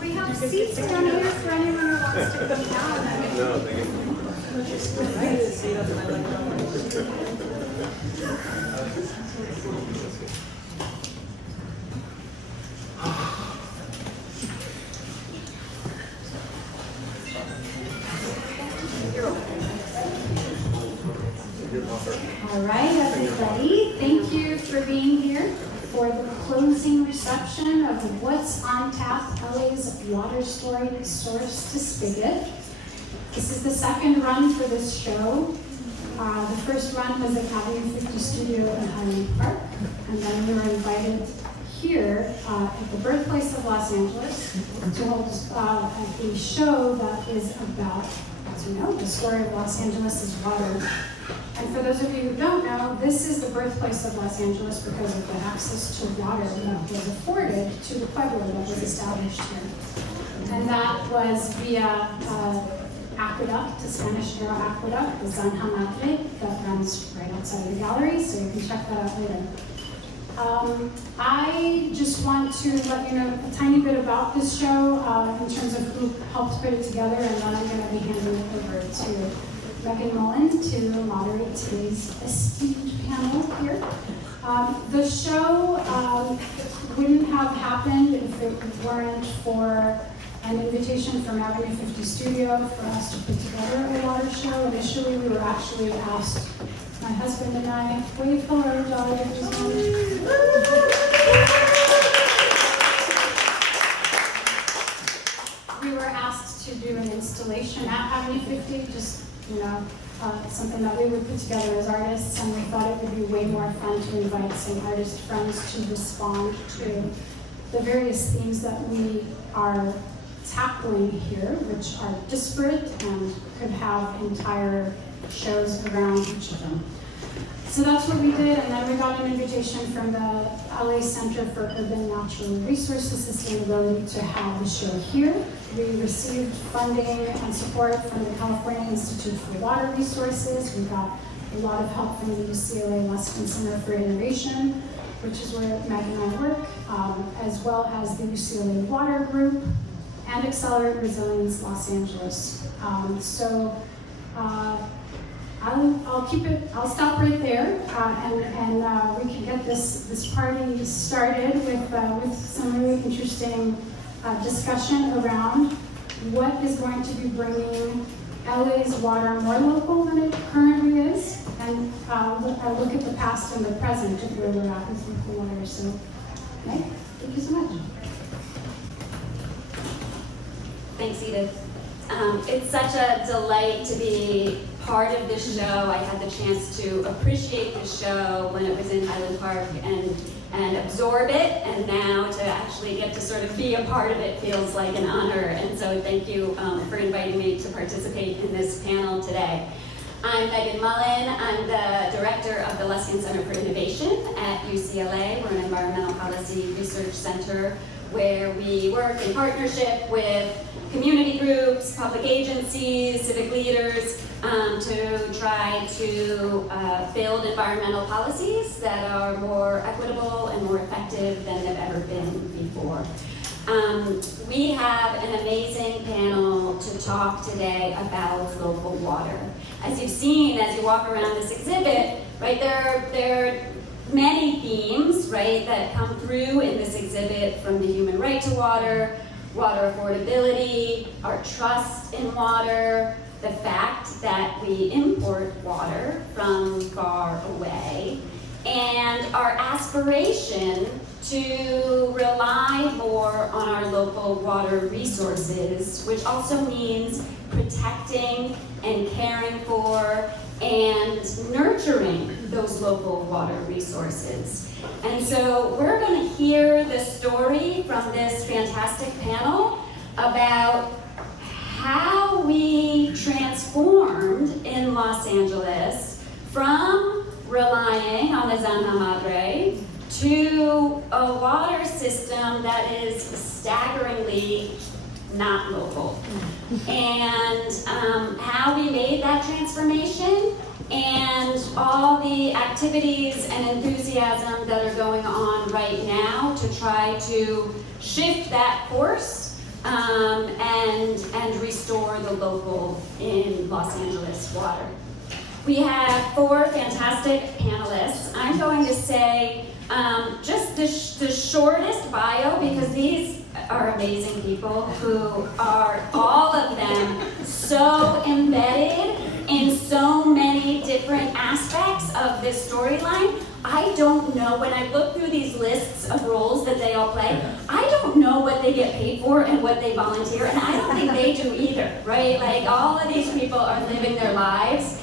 We have seats down here for anyone who wants to come down. No, thank you. All right, everybody, thank you for being here for the closing reception of What's on Tap, LA's water story source to Spigot. This is the second run for this show. The first run was at Avenue 50 Studio in Highland Park, and then we were invited here at the birthplace of Los Angeles to hold a show that is about, as you know, the story of Los Angeles' water. And for those of you who don't know, this is the birthplace of Los Angeles because of the access to water that was afforded to the Pueblo that was established here. And that was via aqueduct, the Spanish era aqueduct, the Zanja Madre, that runs right outside the gallery, so you can check that out later. I just want to let you know a tiny bit about this show in terms of who helped put it together, and then I'm going to be handing it over to Megan Mullen to moderate today's esteemed panel here. The show wouldn't have happened if it weren't for an invitation from Avenue 50 Studio for us to put together a water show. Initially, we were actually asked, my husband and I, wave hello, Jolly de Guzman. We were asked to do an installation at Avenue 50, just, something that we would put together as artists, and we thought it would be way more fun to invite some artist friends to respond to the various themes that we are tackling here, which are disparate and could have entire shows around each of them. So that's what we did, and then we got an invitation from the LA Center for Urban Natural Resources Sustainability to have the show here. We received funding and support from the California Institute for Water Resources. We got a lot of help from the UCLA Luskin Center for Innovation, which is where Maggie and I work, as well as the UCLA Water Group and Accelerate Resilience Los Angeles. I'll stop right there, and we can get this party started with some really interesting discussion around what is going to be bringing LA's water more local than it currently is, and a look at the past and the present of where we're at with local water. So, okay, thank you so much. Thanks, Edith. It's such a delight to be part of this show. I had the chance to appreciate the show when it was in Highland Park and absorb it, and now to actually get to sort of be a part of it feels like an honor. And so thank you for inviting me to participate in this panel today. I'm Megan Mullen. I'm the director of the Luskin Center for Innovation at UCLA. We're an environmental policy research center where we work in partnership with community groups, public agencies, civic leaders, to try to build environmental policies that are more equitable and more effective than they've ever been before. We have an amazing panel to talk today about local water. As you've seen, as you walk around this exhibit, right, there are many themes, right, that come through in this exhibit, from the human right to water, water affordability, our trust in water, the fact that we import water from far away, and our aspiration to rely more on our local water resources, which also means protecting and caring for and nurturing those local water resources. And so we're going to hear the story from this fantastic panel about how we transformed in Los Angeles from relying on the Zanja Madre to a water system that is staggeringly not local. And how we made that transformation and all the activities and enthusiasm that are going on right now to try to shift that course and restore the local in Los Angeles water. We have 4 fantastic panelists. I'm going to say just the shortest bio, because these are amazing people who are, all of them, so embedded in so many different aspects of this storyline. I don't know, when I look through these lists of roles that they all play, I don't know what they get paid for and what they volunteer, and I don't think they do either, right? Like, all of these people are living their lives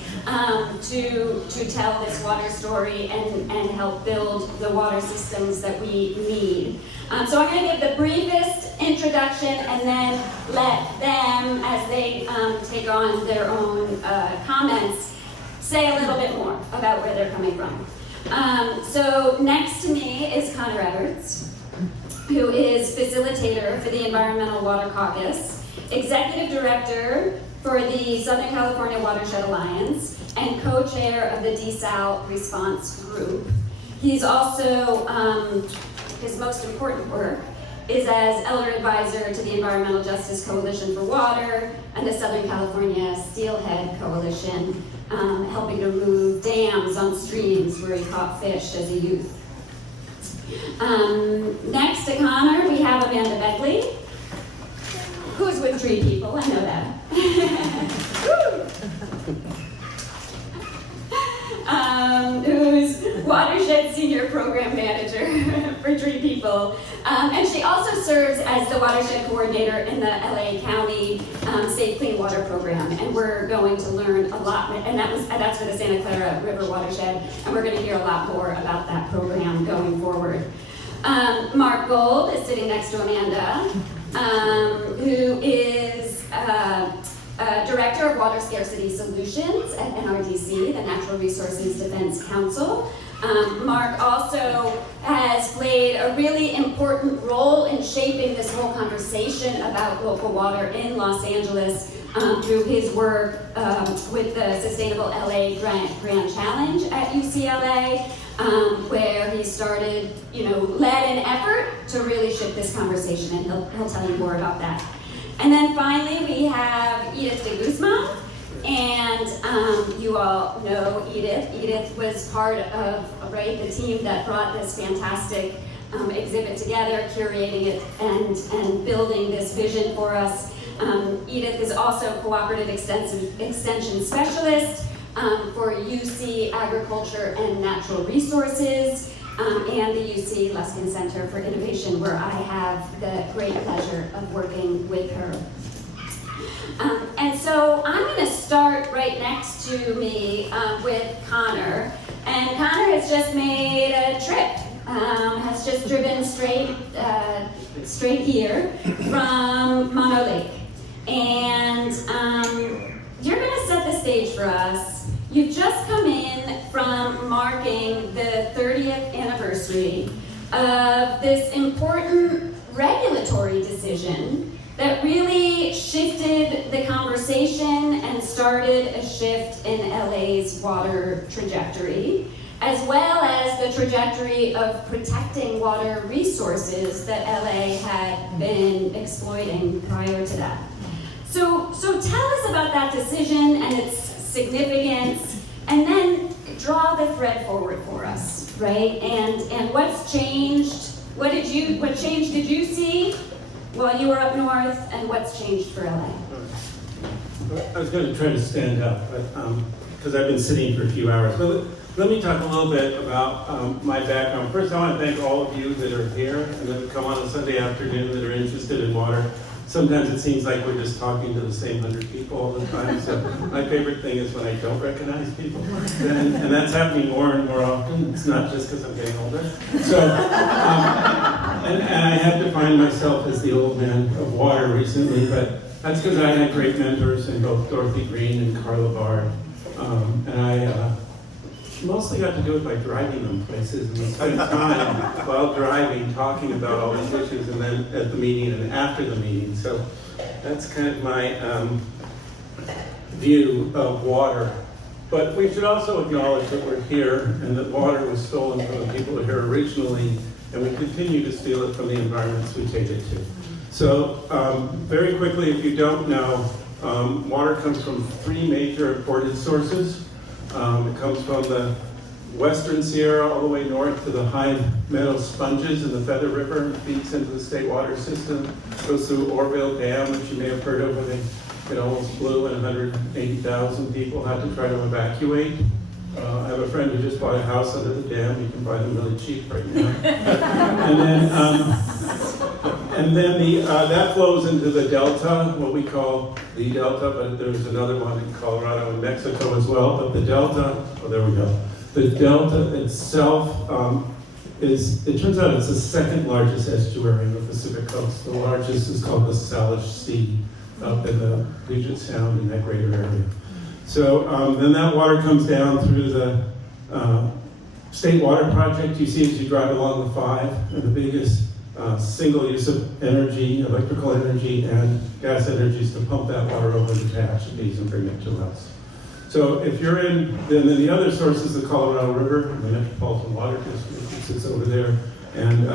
to tell this water story and help build the water systems that we need. So I'm going to give the briefest introduction and then let them, as they take on their own comments, say a little bit more about where they're coming from. So next to me is Connor Everts, who is facilitator for the Environmental Water Caucus, executive director for the Southern California Watershed Alliance, and co-chair of the Desal Response Group. He's also, his most important work is as elder advisor to the Environmental Justice Coalition for Water and the Southern California Steelhead Coalition, helping to remove dams on streams where he caught fish as a youth. Next to Connor, we have Amanda Begley, who's with Tree People, I know that. Who's Watershed Senior Program Manager for Tree People. And she also serves as the Watershed Coordinator in the LA County Safe Clean Water Program. And we're going to learn a lot, and that's for the Santa Clara River Watershed, and we're going to hear a lot more about that program going forward. Mark Gold is sitting next to Amanda, who is Director of Water Scarcity Solutions at NRDC, the Natural Resources Defense Council. Mark also has played a really important role in shaping this whole conversation about local water in Los Angeles through his work with the Sustainable LA Grand Challenge at UCLA, where he started, led an effort to really shift this conversation, and he'll tell you more about that. And then finally, we have Edith de Guzman, and you all know Edith. Edith was part of the team that brought this fantastic exhibit together, curating it and building this vision for us. Edith is also Cooperative Extension Specialist for UC Agriculture and Natural Resources, and the UC Luskin Center for Innovation, where I have the great pleasure of working with her. And so I'm going to start right next to me with Connor. And Connor has just made a trip, has just driven straight here from Mono Lake. And you're going to set the stage for us. You've just come in from marking the 30th anniversary of this important regulatory decision that really shifted the conversation and started a shift in LA's water trajectory, as well as the trajectory of protecting water resources that LA had been exploiting prior to that. So tell us about that decision and its significance, and then draw the thread forward for us, right? And what's changed? What change did you see while you were up north, and what's changed for LA? I was going to try to stand up, but because I've been sitting for a few hours. But let me talk a little bit about my background. First, I want to thank all of you that are here and that come on a Sunday afternoon that are interested in water. Sometimes it seems like we're just talking to the same 100 people all the time. So my favorite thing is when I don't recognize people. And that's happening more and more often. It's not just because I'm getting older. So, and I had to find myself as the old man of water recently, but that's because I had great mentors in both Dorothy Green and Carla Bard. And I mostly got to do it by driving them places and spend time while driving talking about all these issues, and then at the meeting and after the meeting. So that's kind of my view of water But we should also acknowledge that we're here and that water was stolen from the people here originally, and we continue to steal it from the environments we take it to. So very quickly, if you don't know, water comes from 3 major imported sources. It comes from the Western Sierra all the way north to the high meadow sponges in the Feather River, feeds into the state water system, goes through Orville Dam, which you may have heard of, where it almost blew and 180,000 people had to try to evacuate. I have a friend who just bought a house under the dam. You can buy them really cheap right now. and then that flows into the delta, what we call the delta, but there's another one in Colorado and Mexico as well. But the delta, oh, there we go. The delta itself it turns out it's the 2nd largest estuary in the Pacific coast. The largest is called the Salish Sea up in the Puget Sound in that greater area. So then that water comes down through the state water project you see as you drive along the 5, and the biggest single use of energy, electrical energy and gas energy is to pump that water over the Tehachapi's and bring it to us. So if you're in, then the other source is the Colorado River, the Metropolitan Water District, which sits over there, and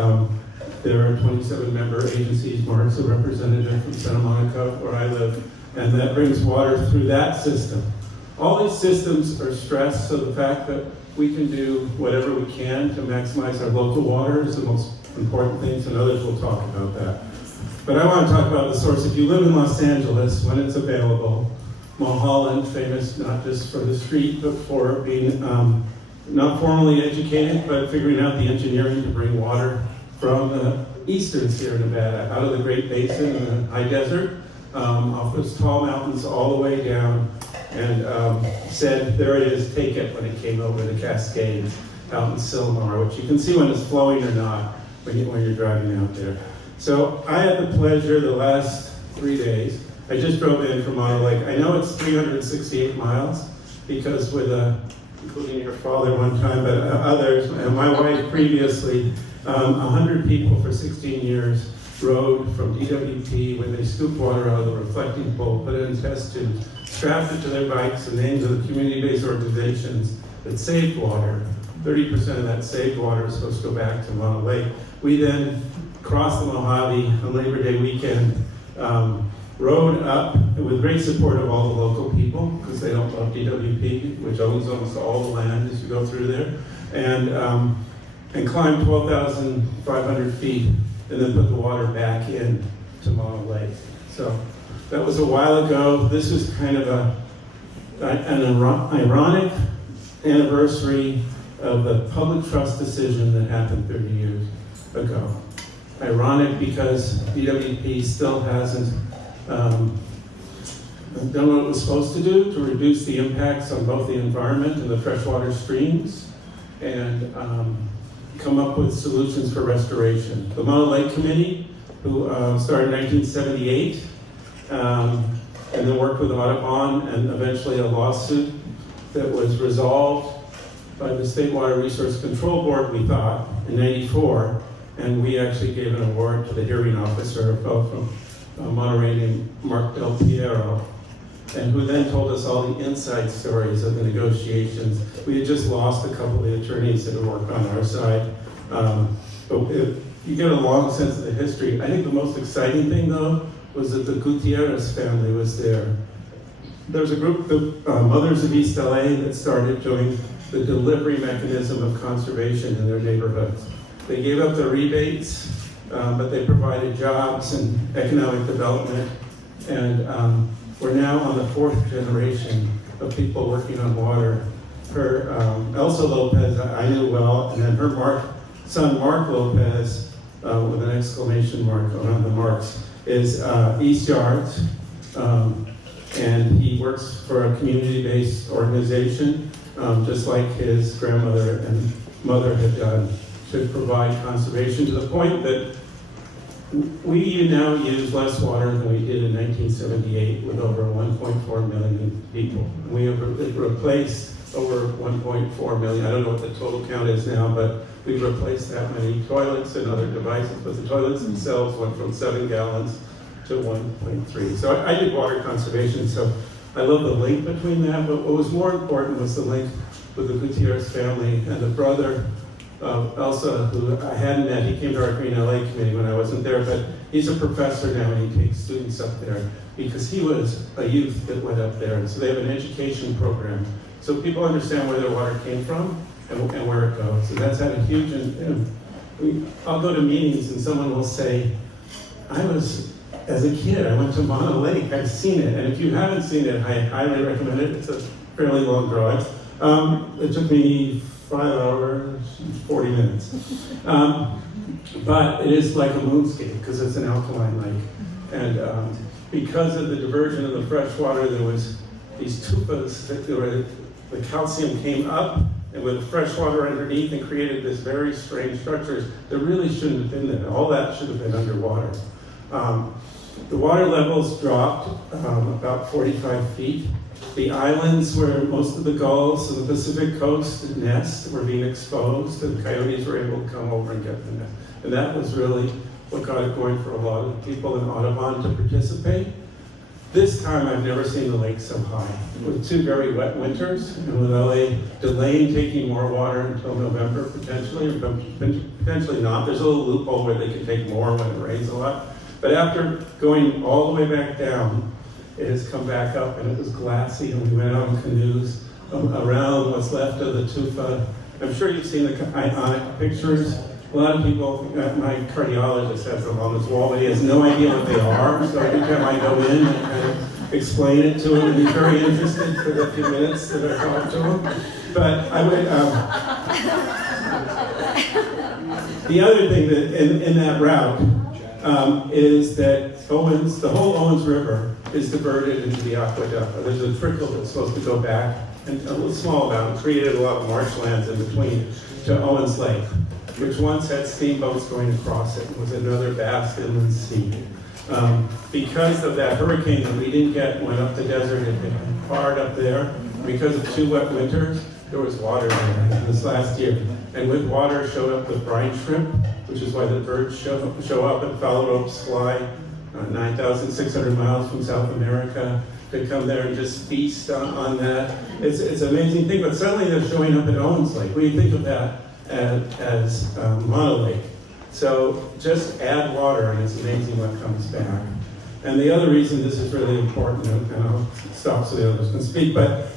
there are 27 member agencies. Mark's a representative from Santa Monica, where I live, and that brings water through that system. All these systems are stressed, so the fact that we can do whatever we can to maximize our local water is the most important thing, and others will talk about that. But I want to talk about the source. If you live in Los Angeles, when it's available, Mulholland, famous not just for the street, but for being not formally educated, but figuring out the engineering to bring water from the eastern Sierra Nevada, out of the Great Basin and the high desert, off those tall mountains all the way down, and said, there it is, take it, when it came over the Cascades out in Silmar, which you can see when it's flowing or not when you're driving out there. So I had the pleasure the last 3 days. I just drove in from Mono Lake. I know it's 368 miles because with including your father one time, but others, and my wife previously, 100 people for 16 years rode from DWP when they scooped water out of the reflecting pole, put it in test tubes, strapped it to their bikes, and names of the community-based organizations that saved water. 30% of that saved water is supposed to go back to Mono Lake. We then crossed the Mojave on Labor Day weekend, rode up with great support of all the local people, because they don't love DWP, which owns almost all the land as you go through there, and climbed 12,500 feet, and then put the water back in to Mono Lake. So that was a while ago. This is kind of an ironic anniversary of the public trust decision that happened 30 years ago. Ironic because DWP still hasn't done what it was supposed to do to reduce the impacts on both the environment and the freshwater streams, and come up with solutions for restoration. The Mono Lake Committee, who started in 1978, and then worked with Audubon, and eventually a lawsuit that was resolved by the State Water Resource Control Board, we thought, in '84, and we actually gave an award to the hearing officer, a fellow from Monterey named Mark Del Piero, and who then told us all the inside stories of the negotiations. We had just lost a couple of the attorneys that had worked on our side, but if you get a long sense of the history. I think the most exciting thing, though, was that the Gutierrez family was there. There was a group of Mothers of East LA that started doing the delivery mechanism of conservation in their neighborhoods. They gave up the rebates, but they provided jobs and economic development, and we're now on the 4th generation of people working on water. Her, Elsa Lopez, I knew well, and then her son Mark Lopez, with an exclamation mark around the marks, is East Yards, and he works for a community-based organization, just like his grandmother and mother had done, to provide conservation, to the point that we now use less water than we did in 1978 with over 1.4 million people. We have replaced over 1.4 million, I don't know what the total count is now, but we've replaced that many toilets and other devices, but the toilets themselves went from 7 gallons to 1.3. So I did water conservation, so I love the link between that, but what was more important was the link with the Gutierrez family and the brother of Elsa, who I hadn't met. He came to our Green LA committee when I wasn't there, but he's a professor now and he takes students up there because he was a youth that went up there. And so they have an education program. So people understand where their water came from and where it goes. And that's had a huge, I'll go to meetings and someone will say, as a kid, I went to Mono Lake, I've seen it. And if you haven't seen it, I highly recommend it. It's a fairly long drive. It took me 5 hours, 40 minutes. But it is like a moonscape because it's an alkaline lake. And because of the diversion of the fresh water, there was these tuffas that the calcium came up and with fresh water underneath and created this very strange structures that really shouldn't have been there. All that should have been underwater. The water levels dropped about 45 feet. The islands where most of the gulls and the Pacific coast nest were being exposed, and coyotes were able to come over and get the nest. And that was really what got it going for a lot of the people in Audubon to participate. This time I've never seen the lake so high. With 2 very wet winters, and with LA delaying taking more water until November potentially, or potentially not. There's a little loophole where they can take more when it rains a lot. But after going all the way back down, it has come back up and it was glassy and we went out in canoes around what's left of the tufa. I'm sure you've seen the iconic pictures. A lot of people, my cardiologist has them on his wall, but he has no idea what they are. So every time I go in and kind of explain it to him, and he's very interested for the few minutes that I talk to him. But I would, the other thing that in that route is that the whole Owens River is diverted into the aqueduct. There's a trickle that's supposed to go back, and a little small amount, created a lot of marshlands in between to Owens Lake, which once had steamboats going across it. It was another vast inland sea. Because of that hurricane that we didn't get, went up the desert, it hit hard up there. Because of 2 wet winters, there was water there this last year. And with water showed up the brine shrimp, which is why the birds show up and foul ropes fly 9,600 miles from South America to come there and just feast on that. It's an amazing thing, but suddenly they're showing up at Owens Lake. We think of that as Mono Lake. So just add water and it's amazing what comes back. And the other reason this is really important, and I'll stop so the others can speak, but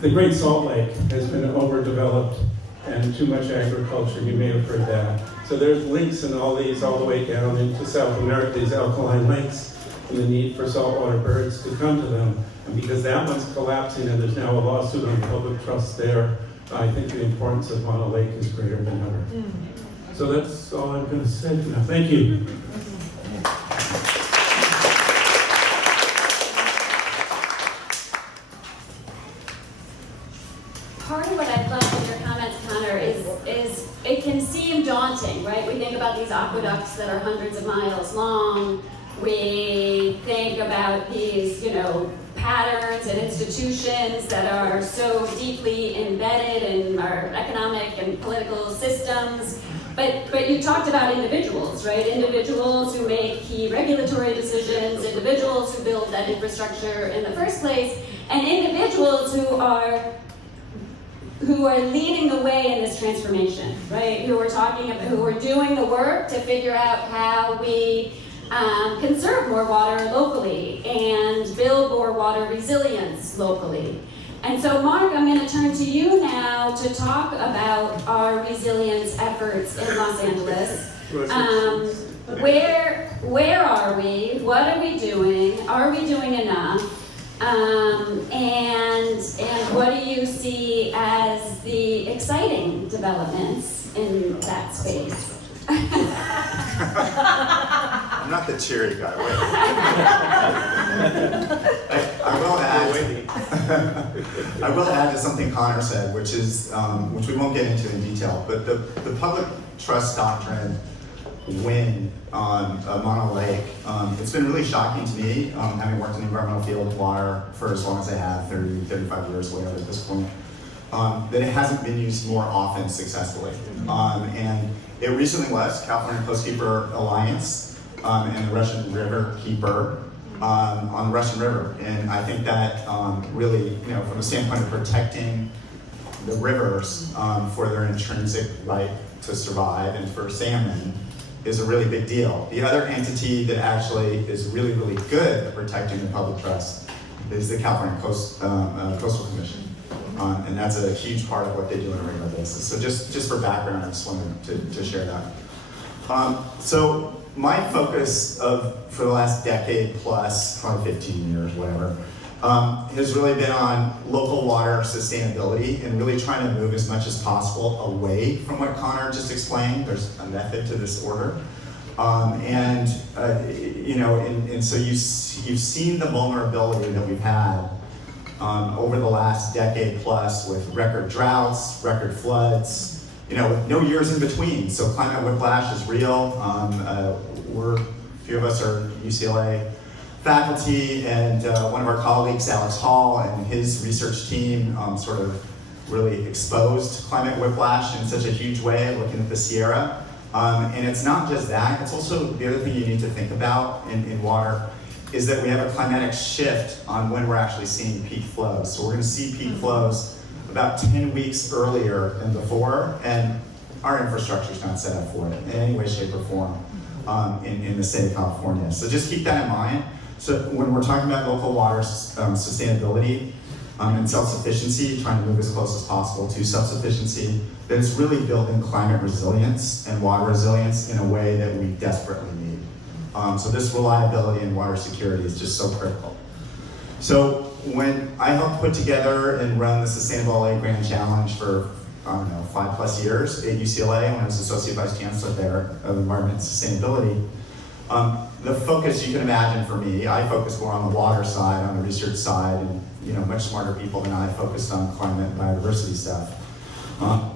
the Great Salt Lake has been overdeveloped and too much agriculture. You may have heard that. So there's links in all these all the way down into South America, these alkaline lakes, and the need for saltwater birds to come to them. And because that one's collapsing and there's now a lawsuit on public trust there, I think the importance of Mono Lake is greater than ever. So that's all I'm going to say for now. Thank you. Part of what I love from your comments, Connor, is it can seem daunting, right? We think about these aqueducts that are hundreds of miles long. We think about these, patterns and institutions that are so deeply embedded in our economic and political systems. But you talked about individuals, right? Individuals who make key regulatory decisions, individuals who build that infrastructure in the first place, and individuals who are leading the way in this transformation, right? Who are doing the work to figure out how we conserve more water locally and build more water resilience locally. And so, Mark, I'm going to turn to you now to talk about our resilience efforts in Los Angeles. Where are we? What are we doing? Are we doing enough? And what do you see as the exciting developments in that space? I'm not the cheery guy. I will add to something Connor said, which is which we won't get into in detail, but the public trust doctrine win on Mono Lake. It's been really shocking to me, having worked in the environmental field of water for as long as I have, 30, 35 years, whatever at this point, that it hasn't been used more often successfully. And it recently was California Coastkeeper Alliance and the Russian River Keeper on the Russian River. And I think that really, from the standpoint of protecting the rivers for their intrinsic right to survive and for salmon is a really big deal. The other entity that actually is really, really good at protecting the public trust is the California Coastal Commission. And that's a huge part of what they do on a regular basis. So just for background, I just wanted to share that. So my focus for the last decade plus, probably 15 years, whatever, has really been on local water sustainability and really trying to move as much as possible away from what Connor just explained. There's a method to this order. And so you've seen the vulnerability that we've had over the last decade plus with record droughts, record floods, with no years in between. So climate whiplash is real. A few of us are UCLA faculty, and one of our colleagues, Alex Hall, and his research team sort of really exposed climate whiplash in such a huge way, looking at the Sierra. And it's not just that, it's also the other thing you need to think about in water is that we have a climatic shift on when we're actually seeing peak flows. So we're going to see peak flows about 10 weeks earlier than before, and our infrastructure is not set up for it in any way, shape, or form in the state of California. So just keep that in mind. So when we're talking about local water sustainability and self-sufficiency, trying to move as close as possible to self-sufficiency, then it's really building climate resilience and water resilience in a way that we desperately need. So this reliability and water security is just so critical. So when I helped put together and run the Sustainable LA Grand Challenge for, 5+ years at UCLA when I was Associate Vice Chancellor there of Environment and Sustainability, the focus you can imagine for me, I focus more on the water side, on the research side, and much smarter people than I focused on climate and biodiversity stuff.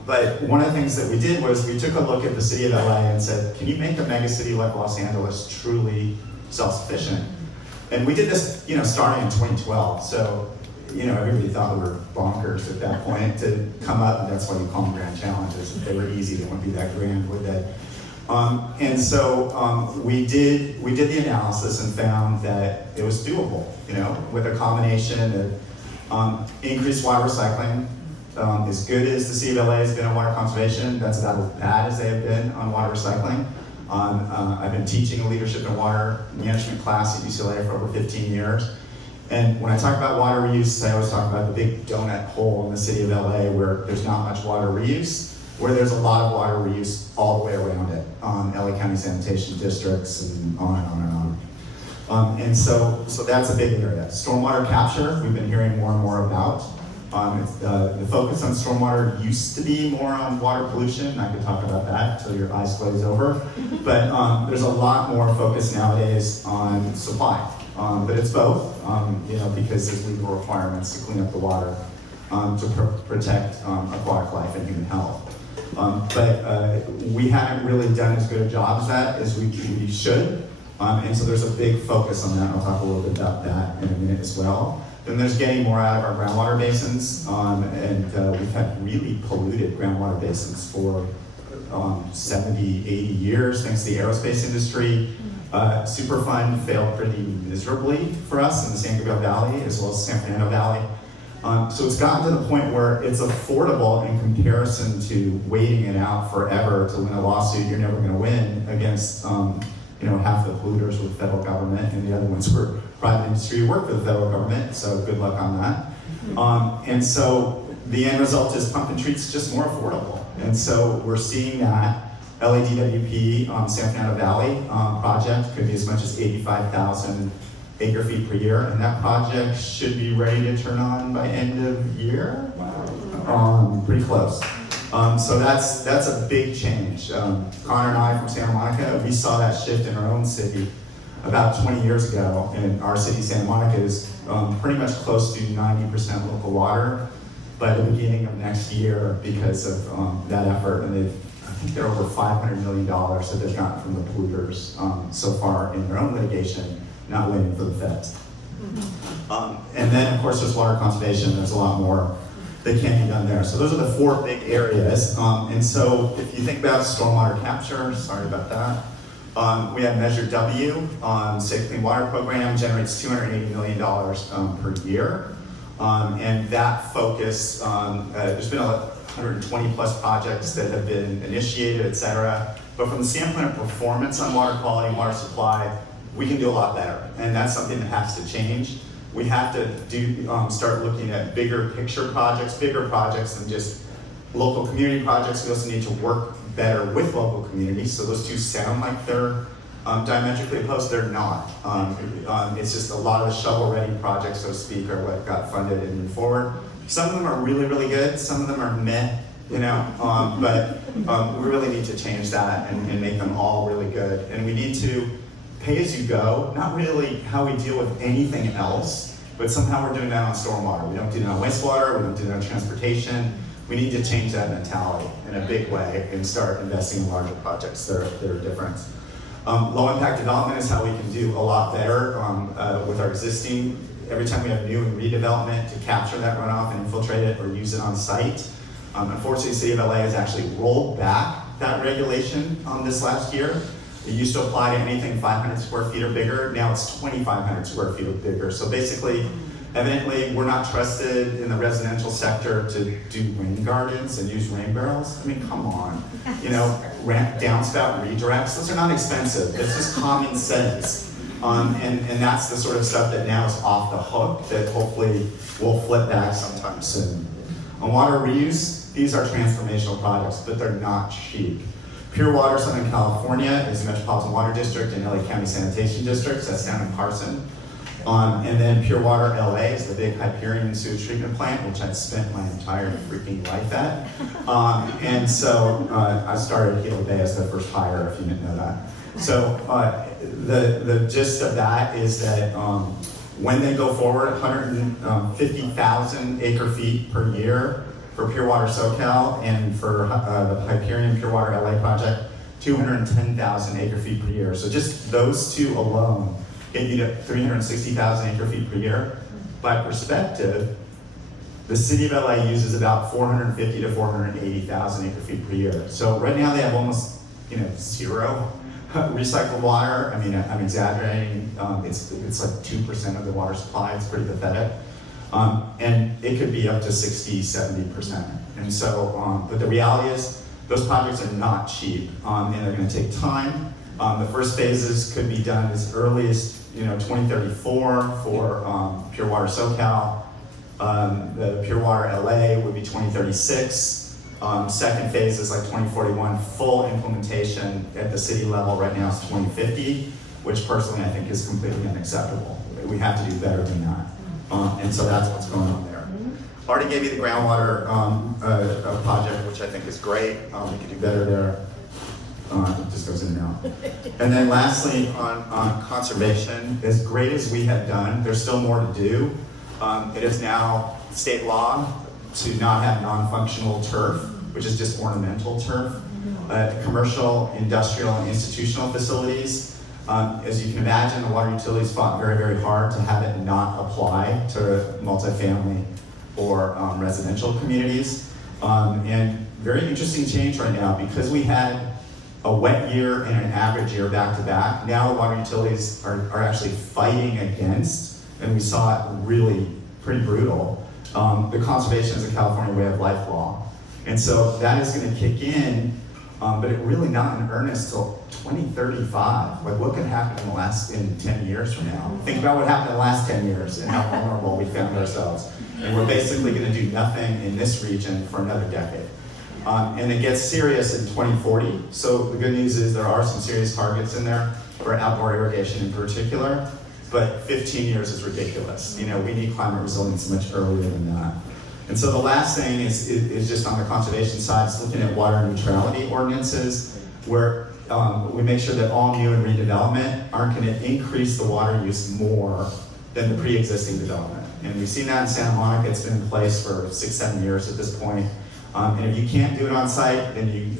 But one of the things that we did was we took a look at the city of LA and said, can you make a megacity like Los Angeles truly self-sufficient? And we did this, starting in 2012. So, everybody thought we were bonkers at that point to come up, and that's why you call them grand challenges. If they were easy, they wouldn't be that grand, would they? And so we did the analysis and found that it was doable, with a combination of increased water recycling. As good as the city of LA has been on water conservation, that's about as bad as they have been on water recycling. I've been teaching a leadership and water management class at UCLA for over 15 years. And when I talk about water reuse, I always talk about the big donut hole in the city of LA where there's not much water reuse, where there's a lot of water reuse all the way around it, LA County sanitation districts and on and on and on. And so that's a big area. Stormwater capture, we've been hearing more and more about. The focus on stormwater used to be more on water pollution. I could talk about that until your eyes glaze over. But there's a lot more focus nowadays on supply. But it's both, because there's legal requirements to clean up the water to protect aquatic life and human health. But we haven't really done as good a job as that as we should. And so there's a big focus on that. I'll talk a little bit about that in a minute as well. Then there's getting more out of our groundwater basins, and we've had really polluted groundwater basins for 70, 80 years thanks to the aerospace industry. Superfund failed pretty miserably for us in the San Gabriel Valley as well as San Fernando Valley. So it's gotten to the point where it's affordable in comparison to waiting it out forever to win a lawsuit you're never going to win against half the polluters with the federal government and the other ones were private industry who work for the federal government, so good luck on that. And so the end result is pump and treat's just more affordable. And so we're seeing that LADWP San Fernando Valley project could be as much as 85,000 acre feet per year, and that project should be ready to turn on by end of year. Pretty close. So that's a big change. Connor and I from Santa Monica, we saw that shift in our own city about 20 years ago, and our city, Santa Monica, is pretty much close to 90% local water by the beginning of next year because of that effort, and I think they're over $500 million that they've gotten from the polluters so far in their own litigation, not waiting for the feds. And then, of course, there's water conservation. There's a lot more that can be done there. So those are the four big areas. And so if you think about stormwater capture, sorry about that. We have Measure W, Safe Clean Water Program, generates $280 million per year. And that focus, there's been 120 plus projects that have been initiated, et cetera. But from the standpoint of performance on water quality, water supply, we can do a lot better. And that's something that has to change. We have to start looking at bigger picture projects, bigger projects than just local community projects. We also need to work better with local communities. So those two sound like they're diametrically opposed. They're not. It's just a lot of the shovel-ready projects, so to speak, are what got funded and moved forward. Some of them are really, really good. Some of them are meh, you know. But we really need to change that and make them all really good. And we need to pay as you go, not really how we deal with anything else, but somehow we're doing that on stormwater. We don't do that on wastewater. We don't do that on transportation. We need to change that mentality in a big way and start investing in larger projects that are different. Low impact development is how we can do a lot better with our existing, every time we have new and redevelopment, to capture that runoff and infiltrate it or use it on site. Unfortunately, the city of LA has actually rolled back that regulation this last year. It used to apply to anything 500 square feet or bigger. Now it's 2,500 square feet or bigger. So basically, evidently, we're not trusted in the residential sector to do rain gardens and use rain barrels. I mean, come on. You know, downspout redirects, those are not expensive. It's just common sense. And that's the sort of stuff that now is off the hook that hopefully will flip back sometime soon. On water reuse, these are transformational projects, but they're not cheap. Pure Water Southern California is the Metropolitan Water District and LA County Sanitation Districts. That's down in Carson. And then Pure Water LA is the big Hyperion sewage treatment plant, which I'd spent my entire freaking life at. And so I started Hilo Bay as the first hire, if you didn't know that. So the gist of that is that when they go forward, 150,000 acre feet per year for Pure Water SoCal, and for the Hyperion Pure Water LA project, 210,000 acre feet per year. So just those two alone get you to 360,000 acre feet per year. By perspective, the city of LA uses about 450 to 480,000 acre feet per year. So right now they have almost, zero recycled water. I mean, I'm exaggerating. It's like 2% of the water supply. It's pretty pathetic. And it could be up to 60, 70%. And so, but the reality is, those projects are not cheap, and they're going to take time. The first phases could be done as early as 2034 for Pure Water SoCal. The Pure Water LA would be 2036. Second phase is like 2041. Full implementation at the city level right now is 2050, which personally I think is completely unacceptable. We have to do better than that. And so that's what's going on there. Already gave you the groundwater project, which I think is great. We could do better there. It just goes in and out. And then lastly, on conservation, as great as we have done, there's still more to do. It is now state law to not have non-functional turf, which is just ornamental turf. Commercial, industrial, and institutional facilities. As you can imagine, the water utilities fought very, very hard to have it not apply to multifamily or residential communities. And very interesting change right now, because we had a wet year and an average year back to back. Now the water utilities are actually fighting against, and we saw it really pretty brutal, the Conservation as a California Way of Life law. And so that is going to kick in, but it really not in earnest till 2035. Like, what could happen in 10 years from now? Think about what happened in the last 10 years and how vulnerable we found ourselves. And we're basically going to do nothing in this region for another decade. And it gets serious in 2040. So the good news is there are some serious targets in there for outdoor irrigation in particular, but 15 years is ridiculous. We need climate resilience much earlier than that. And so the last thing is just on the conservation side, is looking at water neutrality ordinances, where we make sure that all new and redevelopment aren't going to increase the water use more than the pre-existing development. And we've seen that in Santa Monica. It's been in place for 6-7 years at this point. And if you can't do it on site, then you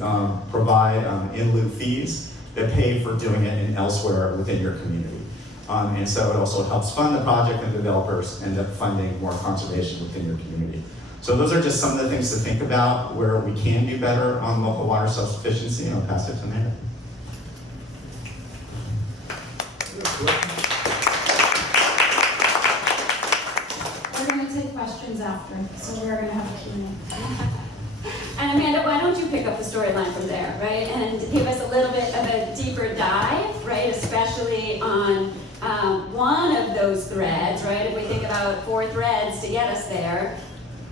provide in lieu fees that pay for doing it elsewhere within your community. And so it also helps fund the project, and developers end up funding more conservation within your community. So those are just some of the things to think about where we can do better on local water self-sufficiency. I'll pass it to Amanda. We're going to take questions after, so we're going to have a Q&A. And Amanda, why don't you pick up the storyline from there, right? And give us a little bit of a deeper dive, right? Especially on one of those threads, right? If we think about 4 threads to get us there,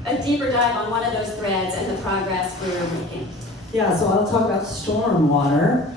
a deeper dive on one of those threads and the progress we're making. Yeah, so I'll talk about stormwater.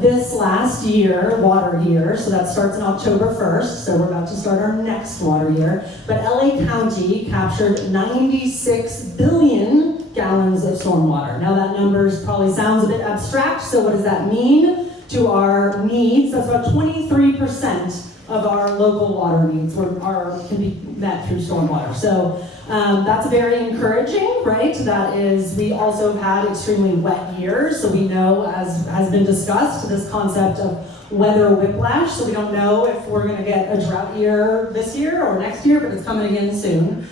This last year, water year, so that starts on October 1st, so we're about to start our next water year, but LA County captured 96 billion gallons of stormwater. Now that number probably sounds a bit abstract, so what does that mean to our needs? That's about 23% of our local water needs can be met through stormwater. So that's very encouraging, right? That is, we also had extremely wet years, so we know, as has been discussed, this concept of weather whiplash, so we don't know if we're gonna get a drought year this year or next year, but it's coming again soon.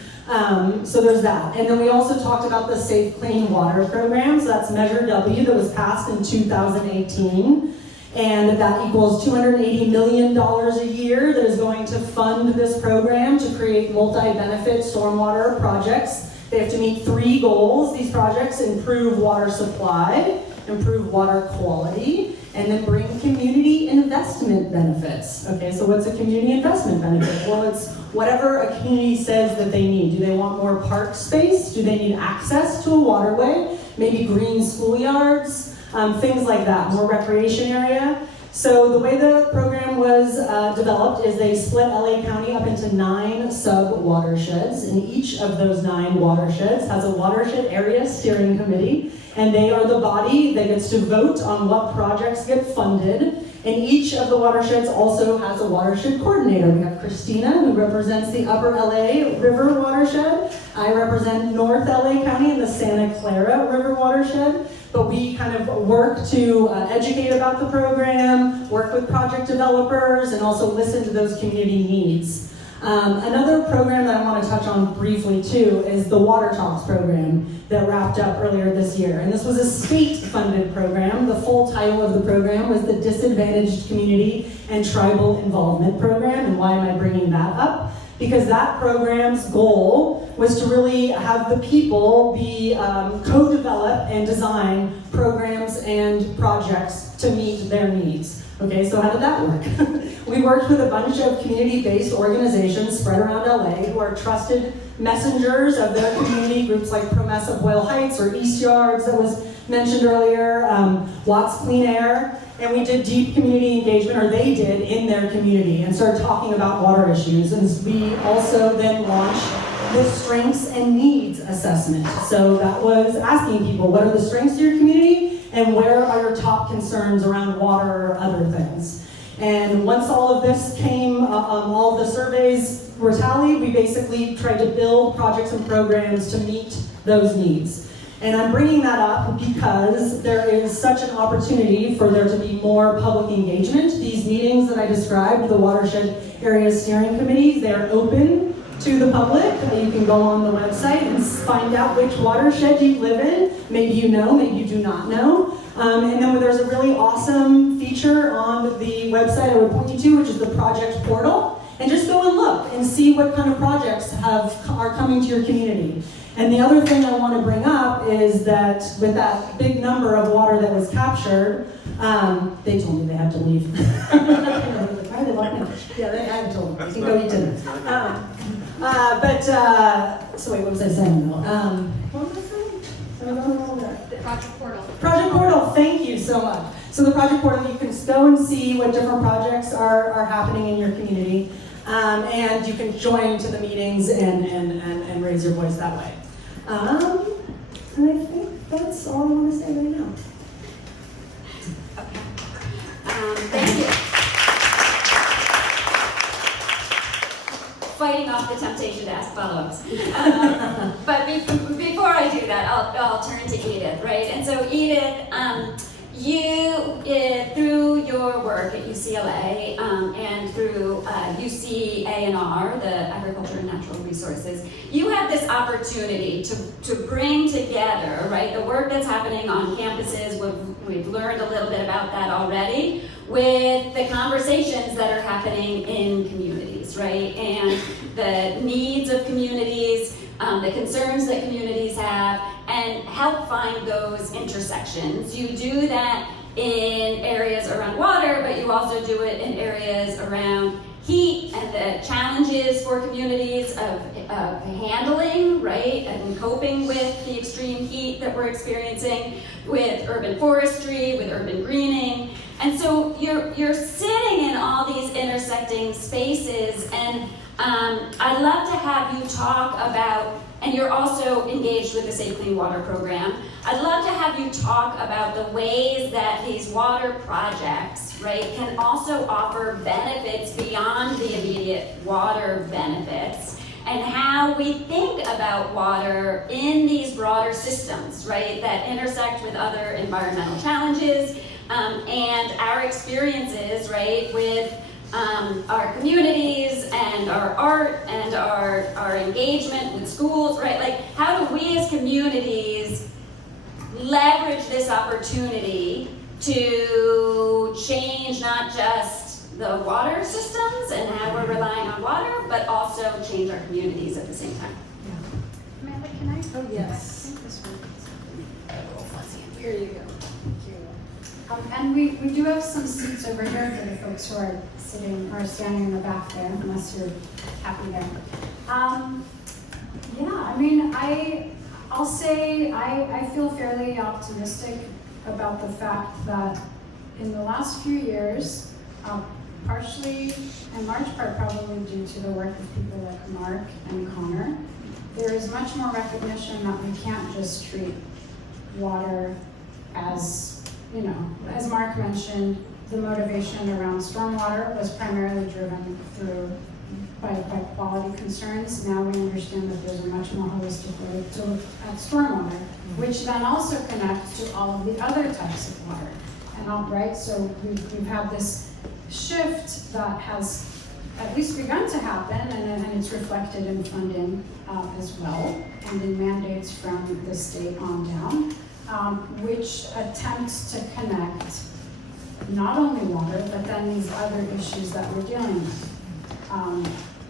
So there's that. And then we also talked about the Safe Clean Water program, so that's Measure W that was passed in 2018. And that equals $280 million a year that is going to fund this program to create multi-benefit stormwater projects. They have to meet 3 goals. These projects improve water supply, improve water quality, and then bring community investment benefits. Okay, so what's a community investment benefit? Well, it's whatever a community says that they need. Do they want more park space? Do they need access to a waterway? Maybe green schoolyards? Things like that, more recreation area. So the way the program was developed is they split LA County up into 9 sub-watersheds, and each of those 9 watersheds has a watershed area steering committee, and they are the body that gets to vote on what projects get funded. And each of the watersheds also has a watershed coordinator. We have Christina, who represents the Upper LA River watershed. I represent North LA County and the Santa Clara River watershed. But we kind of work to educate about the program, work with project developers, and also listen to those community needs. Another program that I want to touch on briefly too is the Water Talks program that wrapped up earlier this year. And this was a state-funded program. The full title of the program was the Disadvantaged Community and Tribal Involvement Program. And why am I bringing that up? Because that program's goal was to really have the people be co-develop and design programs and projects to meet their needs. Okay, so how did that work? We worked with a bunch of community-based organizations spread around LA who are trusted messengers of their community, groups like Promesa Boyle Heights or East Yards that was mentioned earlier, Watts Clean Air, and we did deep community engagement, or they did, in their community and started talking about water issues. And we also then launched the Strengths and Needs Assessment. So that was asking people, what are the strengths of your community and where are your top concerns around water or other things? And once all of this came, all of the surveys were tallied, we basically tried to build projects and programs to meet those needs. And I'm bringing that up because there is such an opportunity for there to be more public engagement. These meetings that I described, the Watershed Area Steering Committees, they're open to the public. You can go on the website and find out which watershed you live in. Maybe you know, maybe you do not know. And then there's a really awesome feature on the website I would point you to, which is the project portal. And just go and look and see what kind of projects are coming to your community. And the other thing I want to bring up is that with that big number of water that was captured, they told me they had to leave. Why are they walking? Yeah, they had told me. You can go eat dinner. So wait, what was I saying though? What was I saying? The Project Portal. Project Portal, thank you so much. So the Project Portal, you can go and see what different projects are happening in your community. And you can join to the meetings and raise your voice that way. And I think that's all I want to say right now. Okay. Thank you. Fighting off the temptation to ask follow-ups. But before I do that, I'll turn to Edith, right? And so Edith, you, through your work at UCLA and through UCA&R, the Agriculture and Natural Resources, you have this opportunity to bring together, right, the work that's happening on campuses with we've learned a little bit about that already with the conversations that are happening in communities, right? And the needs of communities, the concerns that communities have, and help find those intersections. You do that in areas around water, but you also do it in areas around heat and the challenges for communities of handling, right, and coping with the extreme heat that we're experiencing, with urban forestry, with urban greening. And so you're sitting in all these intersecting spaces, and I'd love to have you talk about, and you're also engaged with the Safe Clean Water program, I'd love to have you talk about the ways that these water projects, right, can also offer benefits beyond the immediate water benefits, and how we think about water in these broader systems, right, that intersect with other environmental challenges, and our experiences, right, with our communities and our art and our engagement with schools, right? Like, how do we as communities leverage this opportunity to change not just the water systems and how we're relying on water, but also change our communities at the same time? Amanda, can I? Oh, yes. I think this one is A little fuzzy. Here you go. Thank you. And we do have some seats over here for the folks who are sitting or standing in the back there, unless you're happy there. Yeah, I mean, I'll say I feel fairly optimistic about the fact that in the last few years, partially, in large part probably due to the work of people like Mark and Connor, there is much more recognition that we can't just treat water as, you know, as Mark mentioned, the motivation around stormwater was primarily driven by quality concerns. Now we understand that there's a much more holistic way to look at stormwater, which then also connects to all of the other types of water. And right, so we've had this shift that has at least begun to happen, and it's reflected in funding as well, and in mandates from the state on down, which attempts to connect not only water, but then these other issues that we're dealing with.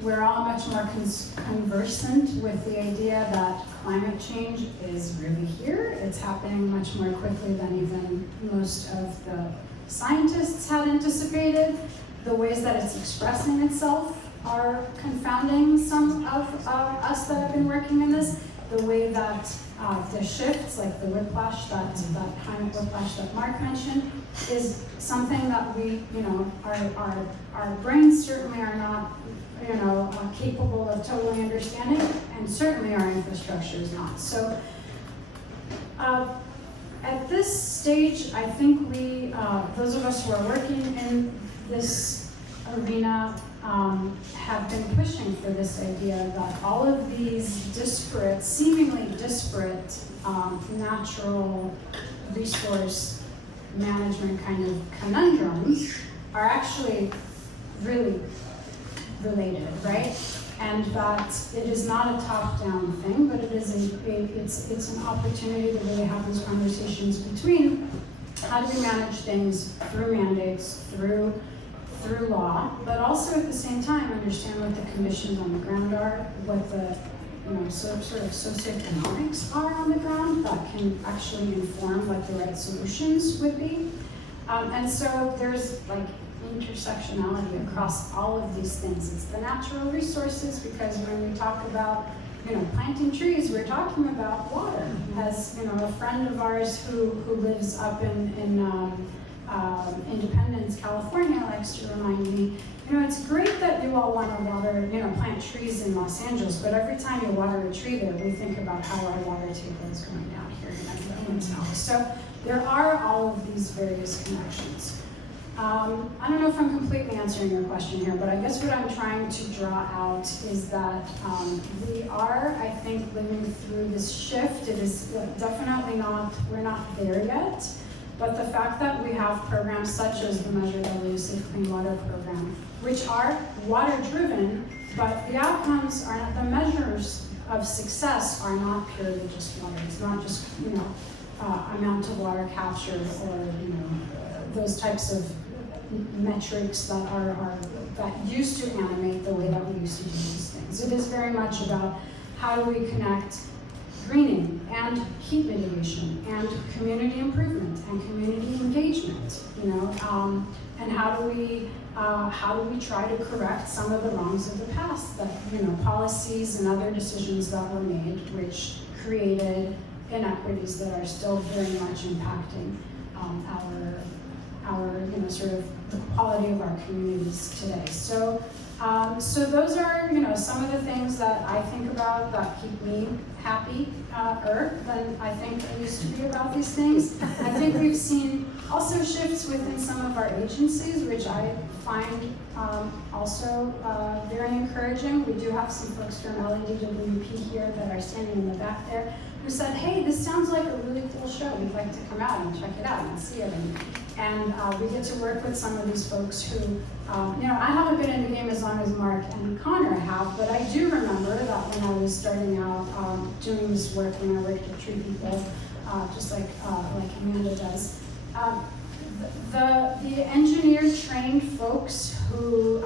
We're all much more conversant with the idea that climate change is really here. It's happening much more quickly than even most of the scientists had anticipated. The ways that it's expressing itself are confounding some of us that have been working in this. The way that the shifts, like the whiplash, that climate whiplash that Mark mentioned, is something that we, you know, our brains certainly are not, you know, capable of totally understanding, and certainly our infrastructure is not. So at this stage, I think we, those of us who are working in this arena, have been pushing for this idea that all of these disparate, seemingly disparate, natural resource management kind of conundrums are actually really related, right? And that it is not a top-down thing, but it is it's an opportunity to really have these conversations between how do we manage things through mandates, through law, but also at the same time understand what the conditions on the ground are, what the sort of socioeconomics are on the ground that can actually inform what the right solutions would be. And so there's like intersectionality across all of these things. It's the natural resources, because when we talk about planting trees, we're talking about water. As a friend of ours who lives up in Independence, California, likes to remind me, it's great that you all want to water, plant trees in Los Angeles, but every time you water a tree there, we think about how our water table is going down here in Edmonton Valley. So there are all of these various connections. I don't know if I'm completely answering your question here, but I guess what I'm trying to draw out is that we are, I think, living through this shift. It is definitely not, we're not there yet, but the fact that we have programs such as the Measure W Safe Clean Water program, which are water-driven, but the outcomes are not, the measures of success are not purely just water. It's not just, amount of water captured or those types of metrics that used to animate the way that we used to do these things. It is very much about how do we connect greening and heat mitigation and community improvement and community engagement, and how do we try to correct some of the wrongs of the past that, policies and other decisions that were made which created inequities that are still very much impacting our sort of the quality of our communities today. So those are, some of the things that I think about that keep me happy than I think I used to be about these things. I think we've seen also shifts within some of our agencies, which I find also very encouraging. We do have some folks from LADWP here that are standing in the back there who said, hey, this sounds like a really cool show. We'd like to come out and check it out and see it. And we get to work with some of these folks who, I haven't been in the game as long as Mark and Connor have, but I do remember that when I was starting out doing this work, when I worked at Tree People, just like Amanda does, the engineer trained folks who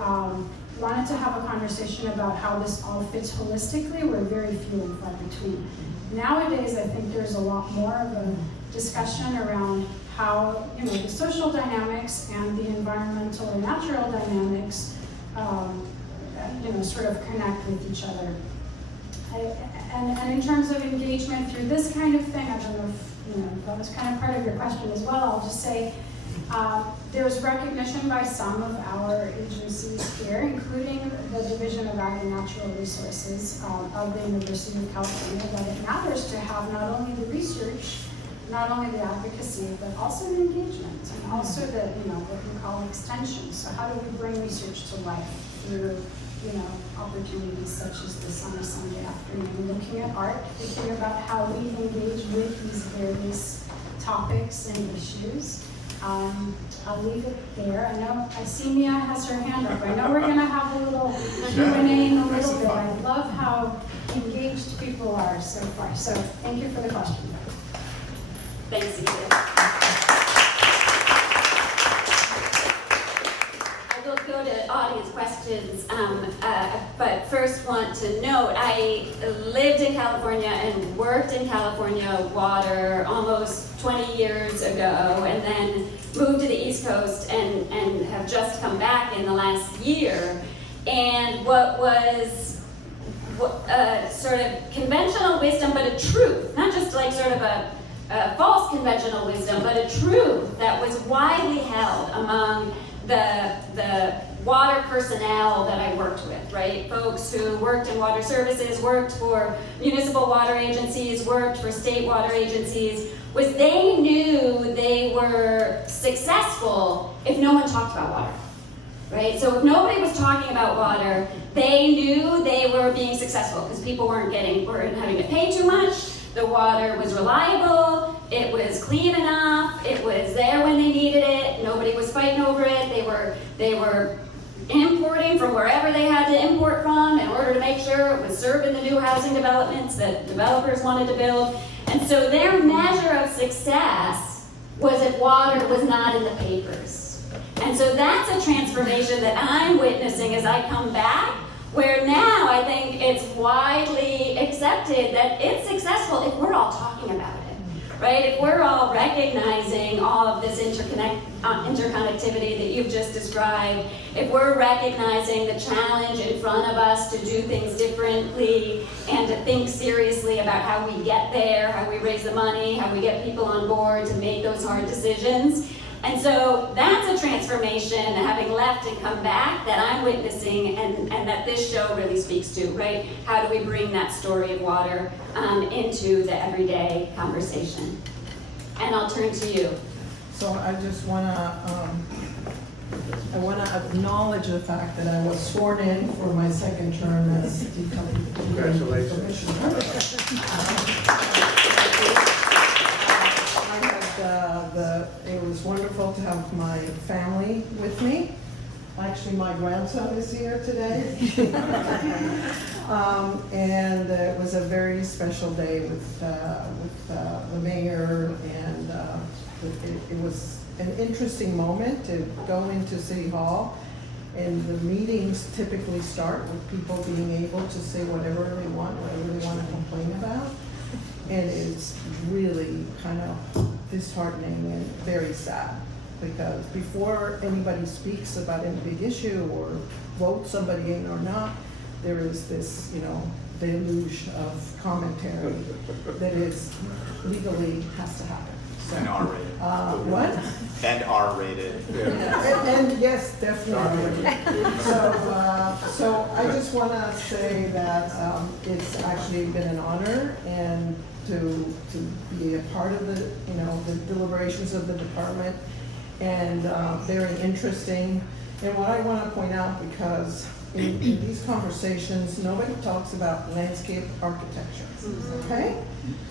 wanted to have a conversation about how this all fits holistically were very few and far between. Nowadays, I think there's a lot more of a discussion around how the social dynamics and the environmental or natural dynamics sort of connect with each other. And in terms of engagement through this kind of thing, I don't know if that was kind of part of your question as well. I'll just say there's recognition by some of our agencies here, including the Division of Ag and Natural Resources of the University of California, that it matters to have not only the research, not only the advocacy, but also the engagement, and also the, what we call extension. So how do we bring research to life through, opportunities such as this on a Sunday afternoon, looking at art, thinking about how we engage with these various topics and issues. I'll leave it there. I see Mia has her hand up. I know we're going to have a little Q&A in a little bit. I love how engaged people are so far. So thank you for the question. Thanks, Edith. I will go to audience questions, but first want to note, I lived in California and worked in California water almost 20 years ago, and then moved to the East Coast and have just come back in the last year. And what was sort of conventional wisdom, but a truth, not just like sort of a false conventional wisdom, but a truth that was widely held among the water personnel that I worked with, right? Folks who worked in water services, worked for municipal water agencies, worked for state water agencies, was they knew they were successful if no one talked about water, right? So if nobody was talking about water, they knew they were being successful because people weren't having to pay too much. The water was reliable, it was clean enough, it was there when they needed it, nobody was fighting over it, they were importing from wherever they had to import from in order to make sure it was serving the new housing developments that developers wanted to build. And so their measure of success was if water was not in the papers. And so that's a transformation that I'm witnessing as I come back, where now I think it's widely accepted that it's successful if we're all talking about it, right? If we're all recognizing all of this interconnectivity that you've just described, if we're recognizing the challenge in front of us to do things differently and to think seriously about how we get there, how we raise the money, how we get people on board to make those hard decisions. And so that's a transformation, having left and come back, that I'm witnessing and that this show really speaks to, right? How do we bring that story of water into the everyday conversation? And I'll turn to you. So I just want to acknowledge the fact that I was sworn in for my second term as DW. Congratulations. It was wonderful to have my family with me. Actually, my grandson is here today. And it was a very special day with the mayor, and it was an interesting moment to go into City Hall. And the meetings typically start with people being able to say whatever they want, whatever they want to complain about. And it's really kind of disheartening and very sad, because before anybody speaks about any big issue or votes somebody in or not, there is this, deluge of commentary that is legally has to happen. So, And R-rated. what? And R-rated. And yes, definitely. So I just want to say that it's actually been an honor and to be a part of the, the deliberations of the department, and very interesting. And what I want to point out, because in these conversations, nobody talks about landscape architecture, okay?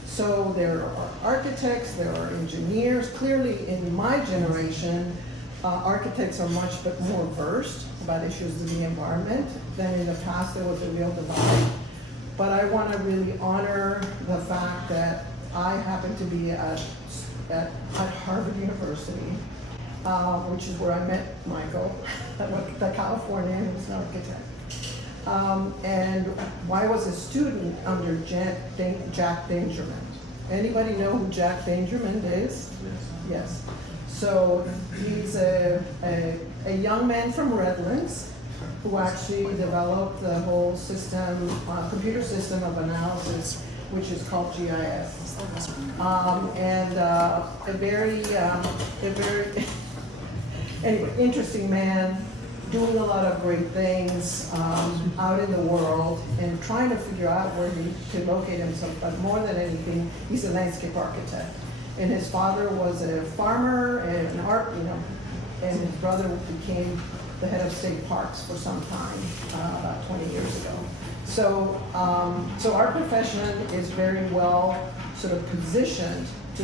So there are architects, there are engineers. Clearly, in my generation, architects are much but more versed about issues of the environment than in the past. There was a real divide. But I want to really honor the fact that I happen to be at Harvard University, which is where I met Michael, the Californian who's an architect. And I was a student under Jack Dangerman. Anybody know who Jack Dangerman is? Yes. So he's a young man from Redlands who actually developed the whole system, computer system of analysis, which is called GIS. And a very anyway, interesting man, doing a lot of great things out in the world and trying to figure out where he could locate himself. But more than anything, he's a landscape architect. And his father was a farmer and an art, and his brother became the head of state parks for some time, about 20 years ago. So, so our profession is very well sort of positioned to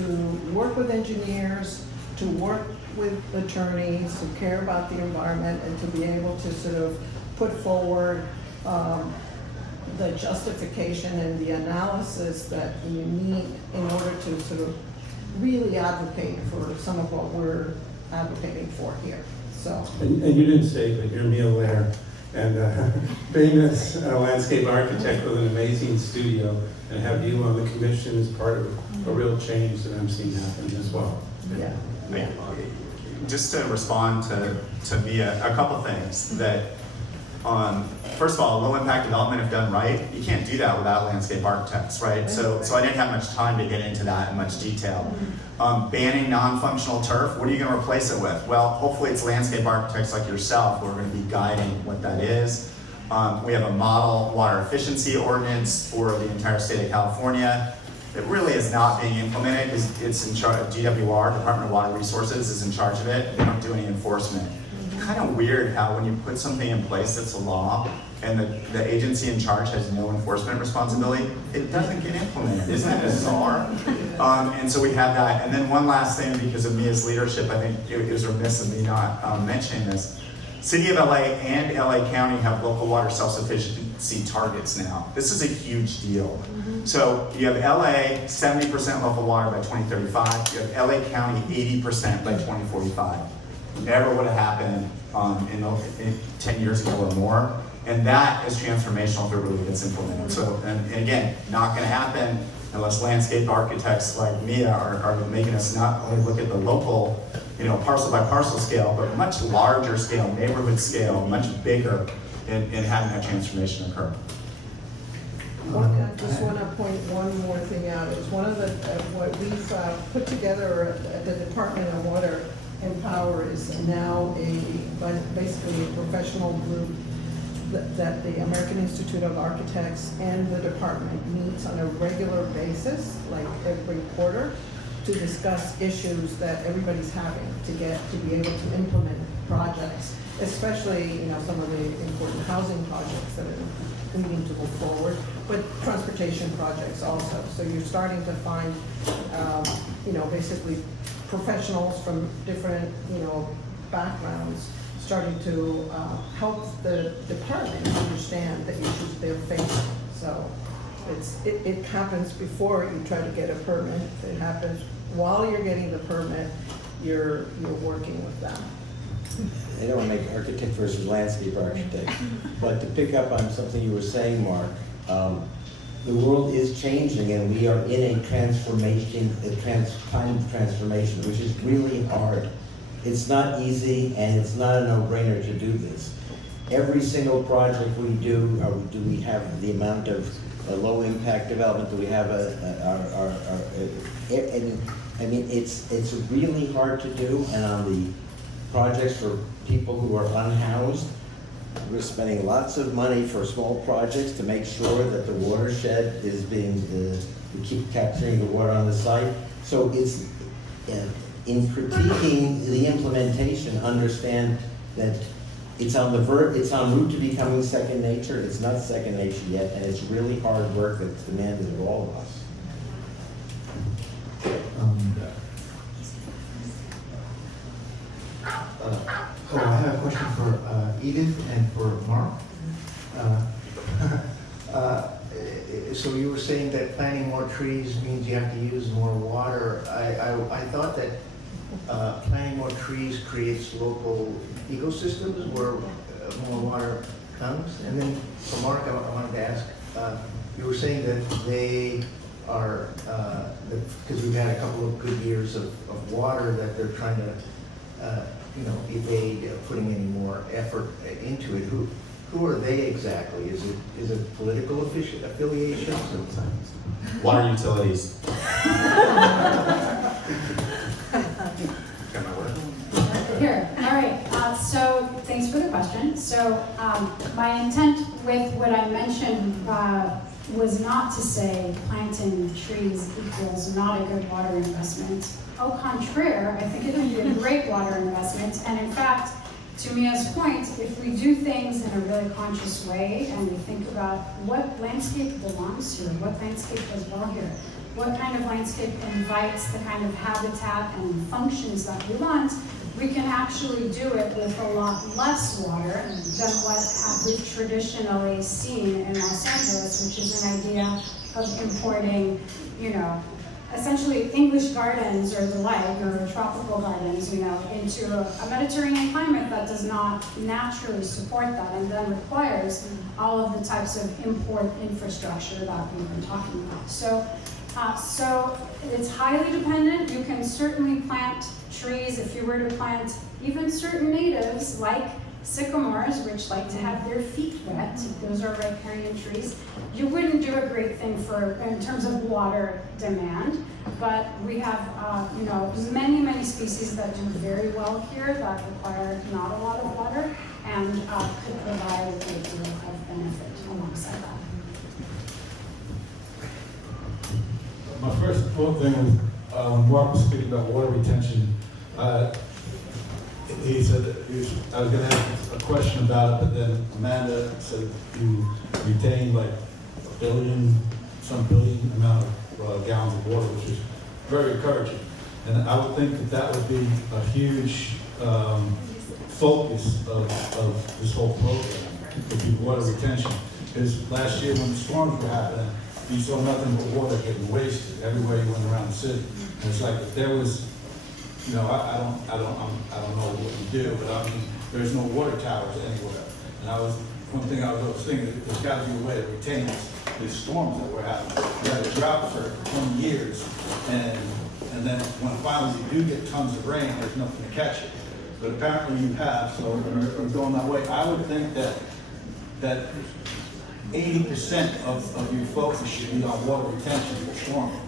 work with engineers, to work with attorneys who care about the environment, and to be able to sort of put forward the justification and the analysis that you need in order to sort of really advocate for some of what we're advocating for here. So. And you didn't say, but you're Neil Lair, and famous landscape architect with an amazing studio, and have you on the commission as part of a real change that I'm seeing happen as well. Yeah. Just to respond to Mia, a couple things that, first of all, low impact development, if done right, you can't do that without landscape architects, right? So I didn't have much time to get into that in much detail. Banning non-functional turf, what are you going to replace it with? Well, hopefully it's landscape architects like yourself who are going to be guiding what that is. We have a model water efficiency ordinance for the entire state of California. It really is not being implemented because it's in charge. DWR, Department of Water Resources, is in charge of it. They don't do any enforcement. Kind of weird how when you put something in place that's a law and the agency in charge has no enforcement responsibility, it doesn't get implemented. Isn't that bizarre? And so we have that. And then one last thing, because of Mia's leadership, I think it was remiss of me not mentioning this. City of LA and LA County have local water self-sufficiency targets now. This is a huge deal. So you have LA 70% local water by 2035. You have LA County 80% by 2045. Never would have happened in 10 years ago or more. And that is transformational if it really gets implemented. So, and again, not going to happen unless landscape architects like Mia are making us not only look at the local, parcel by parcel scale, but much larger scale, neighborhood scale, much bigger in having that transformation occur. I just want to point one more thing out. It's one of the, what we've put together at the Department of Water and Power is now basically a professional group that the American Institute of Architects and the department meets on a regular basis, like every quarter, to discuss issues that everybody's having to be able to implement projects, especially some of the important housing projects that are needing to move forward, but transportation projects also. So you're starting to find, basically professionals from different, backgrounds starting to help the department understand the issues they're facing. So it happens before you try to get a permit. It happens while you're getting the permit. You're working with them. I don't want to make architect versus landscape architect, but to pick up on something you were saying, Mark, the world is changing and we are in a transformation, time of transformation, which is really hard. It's not easy and it's not a no-brainer to do this. Every single project we do we have the amount of low-impact development? Do we have I mean, it's really hard to do, and on the projects for people who are unhoused, we're spending lots of money for small projects to make sure that the watershed is being, we keep capturing the water on the site. So it's, in critiquing the implementation, understand that it's on route to becoming second nature. It's not second nature yet, and it's really hard work that's demanded of all of us. I have a question for Edith and for Mark. So you were saying that planting more trees means you have to use more water. I thought that planting more trees creates local ecosystems where more water comes. And then for Mark, I wanted to ask, you were saying that they are, because we've had a couple of good years of water, that they're trying to evade putting any more effort into it. Who are they exactly? Is it political affiliations? Water utilities. Here, all right, so thanks for the question. So my intent with what I mentioned was not to say planting trees equals not a good water investment. Au contraire, I think it would be a great water investment. And in fact, to Mia's point, if we do things in a really conscious way and we think about what landscape belongs here, what landscape does well here, what kind of landscape invites the kind of habitat and functions that we want, we can actually do it with a lot less water than what we've traditionally seen in Los Angeles, which is an idea of importing, essentially English gardens or the like, or tropical gardens, into a Mediterranean climate that does not naturally support that and then requires all of the types of import infrastructure that we've been talking about. So it's highly dependent. You can certainly plant trees if you were to plant even certain natives like sycamores, which like to have their feet wet. Those are riparian trees. You wouldn't do a great thing in terms of water demand, but we have many species that do very well here that require not a lot of water and could provide a great deal of benefit alongside that. My first thought thing is, Mark was speaking about water retention. He said that I was going to ask a question about it, but then Amanda said you retain like some billion amount of gallons of water, which is very encouraging. And I would think that would be a huge focus of this whole program, would be water retention. Because last year when the storms were happening, you saw nothing but water getting wasted everywhere you went around the city. And it's like if there was, I don't know what you do, but I mean, there's no water towers anywhere. And one thing I was thinking, there's got to be a way to retain these storms that we're having. We had a drought for 20 years, and then when finally you do get tons of rain, there's nothing to catch it. But apparently you have, so we're going that way. I would think that 80% of your focus should be on water retention for storming.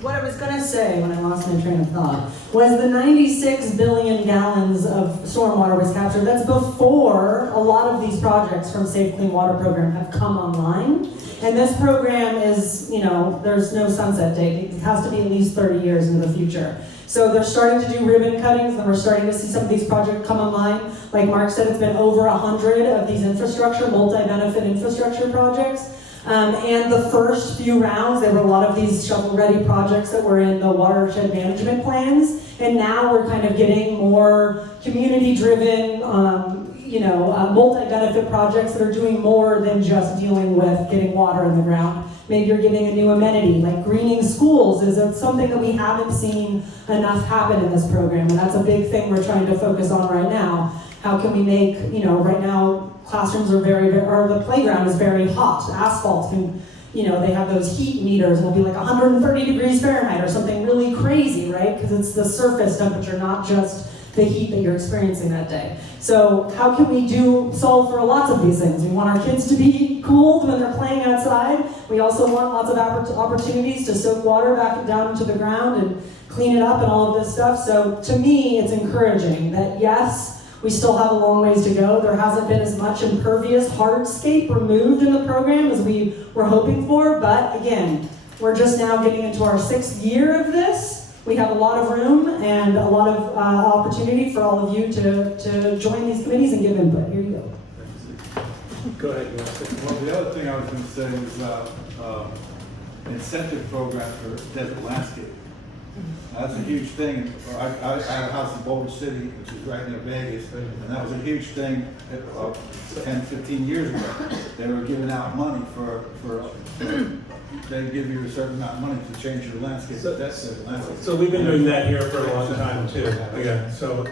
What I was going to say when I lost my train of thought was the 96 billion gallons of stormwater was captured. That's before a lot of these projects from Safe Clean Water Program have come online. And this program is, there's no sunset date. It has to be at least 30 years into the future. So they're starting to do ribbon cuttings, and we're starting to see some of these projects come online. Like Mark said, it's been over 100 of these multi-benefit infrastructure projects. And the first few rounds, there were a lot of these shovel-ready projects that were in the watershed management plans. And now we're kind of getting more community-driven, multi-benefit projects that are doing more than just dealing with getting water in the ground. Maybe you're getting a new amenity, like greening schools is something that we haven't seen enough happen in this program, and that's a big thing we're trying to focus on right now. How can we make, right now classrooms are or the playground is very hot, asphalt can, they have those heat meters, will be like 130 degrees Fahrenheit or something really crazy, right? Because it's the surface temperature, not just the heat that you're experiencing that day. So how can we solve for lots of these things? We want our kids to be cooled when they're playing outside. We also want lots of opportunities to soak water back down into the ground and clean it up and all of this stuff. So to me, it's encouraging that yes, we still have a long ways to go. There hasn't been as much impervious hardscape removed in the program as we were hoping for, but again, we're just now getting into our 6th year of this. We have a lot of room and a lot of opportunity for all of you to join these committees and give input. Here you go. Go ahead. Well, the other thing I was going to say was incentive program for desert landscape. That's a huge thing. I had a house in Boulder City, which is right near Vegas, and that was a huge thing 10, 15 years ago. They were giving out money for they give you a certain amount of money to change your landscape. So we've been doing that here for a long time too. Yeah. So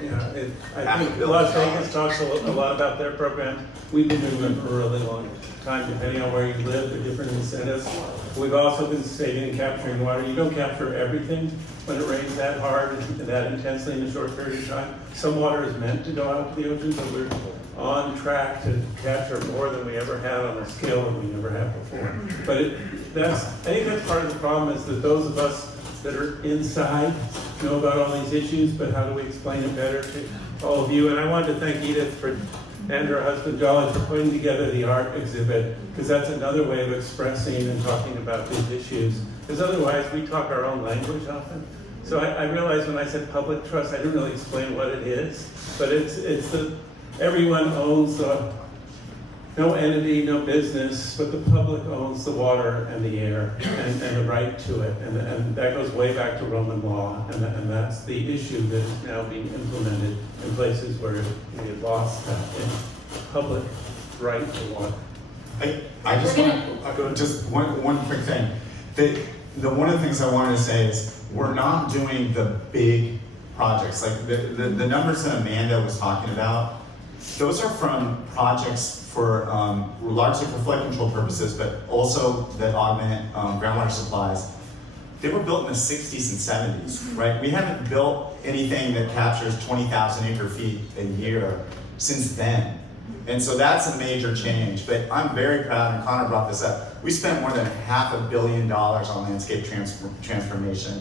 I think Las Vegas talks a lot about their program. We've been doing them for a really long time, depending on where you live, the different incentives. We've also been saving and capturing water. You don't capture everything when it rains that hard and that intensely in a short period of time. Some water is meant to go out to the ocean, but we're on track to capture more than we ever had on a scale that we never had before. But I think that's part of the problem, is that those of us that are inside know about all these issues, but how do we explain it better to all of you? And I wanted to thank Edith and her husband Jolly for putting together the art exhibit, because that's another way of expressing and talking about these issues. Because otherwise we talk our own language often. So I realized when I said public trust, I didn't really explain what it is, but it's the everyone owns no entity, no business, but the public owns the water and the air and the right to it. And that goes way back to Roman law. And that's the issue that is now being implemented in places where we had lost that public right to water. I just want just one quick thing. One of the things I wanted to say is we're not doing the big projects. Like the numbers that Amanda was talking about, those are from projects for largely for flood control purposes, but also that augment groundwater supplies. They were built in the 60s and 70s, right? We haven't built anything that captures 20,000 acre feet a year since then. And so that's a major change, but I'm very proud, and Connor brought this up, we spent more than $500 million on landscape transformation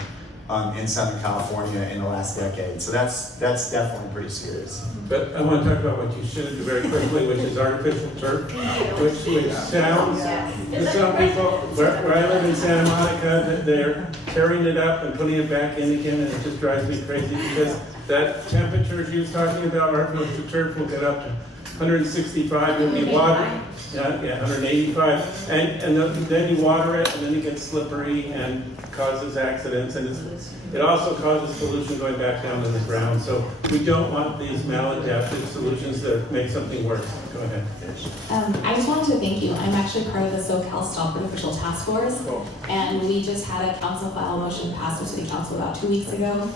in Southern California in the last decade. So that's definitely pretty serious. But I want to talk about what you should do very quickly, which is artificial turf, which sounds, to some people, where I live in Santa Monica, they're tearing it up and putting it back in again, and it just drives me crazy, because that temperature she was talking about, artificial turf will get up to 165, will be water. Yeah, 185, and then you water it, and then it gets slippery and causes accidents, and it also causes pollution going back down to the ground. So we don't want these maladaptive solutions that make something worse. Go ahead. I just wanted to thank you. I'm actually part of the SoCal Stop Artificial Task Force, and we just had a council file motion passed with City Council about 2 weeks ago.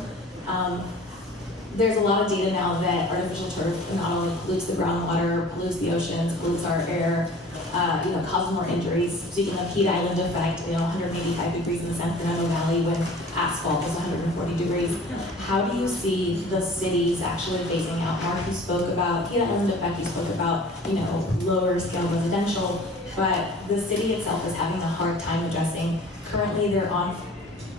There's a lot of data now that artificial turf not only pollutes the groundwater, pollutes the oceans, pollutes our air, causes more injuries. Speaking of heat island effect, 185 degrees in the San Fernando Valley when asphalt is 140 degrees. How do you see the cities actually phasing out? Mark, you spoke about heat island effect, you spoke about, lower scale residential, but the city itself is having a hard time addressing. Currently, they're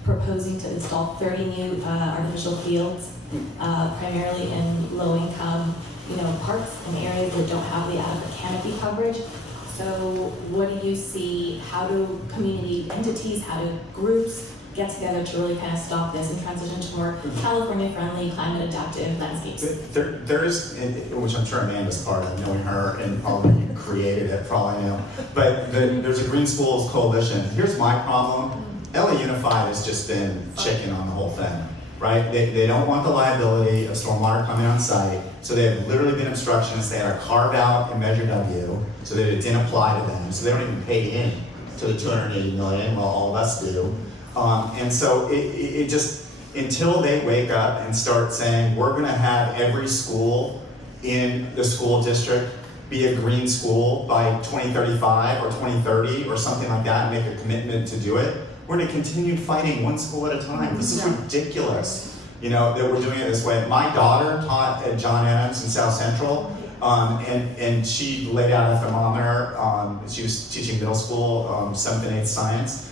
proposing to install 30 new artificial fields, primarily in low-income, parks and areas that don't have the adequate canopy coverage. So what do you see? How do community entities, how do groups get together to really kind of stop this and transition to more California-friendly, climate-adaptive landscapes. There's, which I'm sure Amanda's part of, knowing her, and probably you created it, probably know. But there's a Green Schools Coalition. Here's my problem. LA Unified has just been chicken on the whole thing, right? They don't want the liability of stormwater coming on site, so they have literally been obstructionists. They had a carve out in Measure W, so that it didn't apply to them. So they don't even pay in to the 280 million, well, all of us do. And so it just, until they wake up and start saying, we're gonna have every school in the school district be a green school by 2035 or 2030 or something like that, and make a commitment to do it, we're gonna continue fighting one school at a time. This is ridiculous, you know, that we're doing it this way. My daughter taught at John Adams in South Central, and she laid out a thermometer. She was teaching middle school, 7th and 8th science.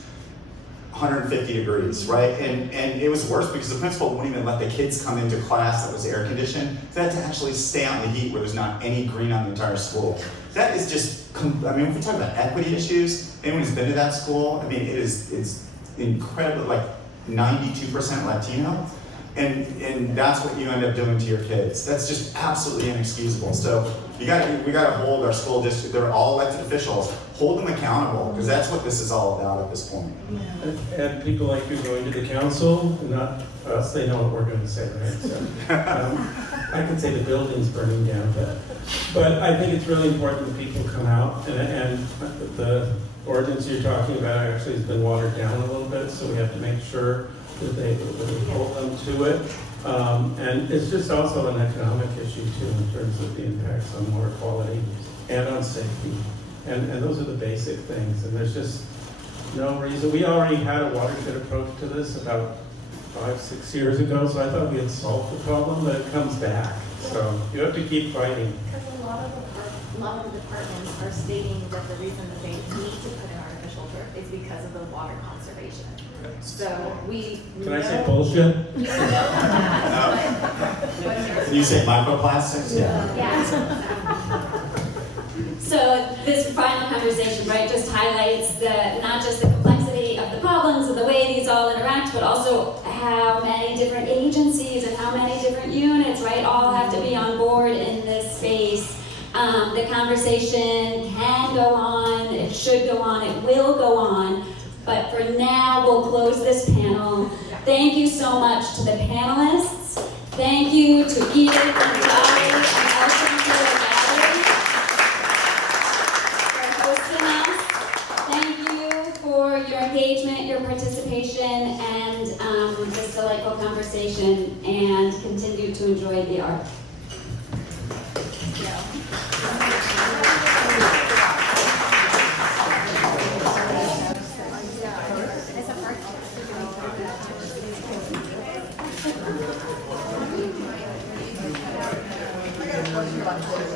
150 degrees, right? And it was worse because the principal wouldn't even let the kids come into class that was air conditioned. They had to actually stay out in the heat where there's not any green on the entire school. That is just, I mean, if we talk about equity issues, anyone who's been to that school, I mean, it's incredible, like 92% Latino. And that's what you end up doing to your kids. That's just absolutely inexcusable. So we gotta hold our school district, they're all elected officials, hold them accountable, because that's what this is all about at this point. And people like you going to the council, not us, they know what we're gonna say, right? So, I could say the building's burning down, but I think it's really important that people come out, and the ordinance you're talking about actually has been watered down a little bit, so we have to make sure that we hold them to it. And it's just also an economic issue too, in terms of the impacts on water quality and on safety. And those are the basic things. And there's just no reason. We already had a watershed approach to this about 5-6 years ago, so I thought we had solved the problem, but it comes back. So you have to keep fighting. Because a lot of the departments are stating that the reason that they need to put in artificial turf is because of the water conservation. So we Can I say bullshit? We don't know that. You say microplastics? Yeah. So this final conversation, right, just highlights not just the complexity of the problems and the way these all interact, but also how many different agencies and how many different units, right, all have to be on board in this space. The conversation can go on, it should go on, it will go on, but for now, we'll close this panel. Thank you so much to the panelists. Thank you to Edith and Jolly and Tranquilo Gallery for hosting us. Thank you for your engagement, your participation, and this delightful conversation, and continue to enjoy the art. I got a question about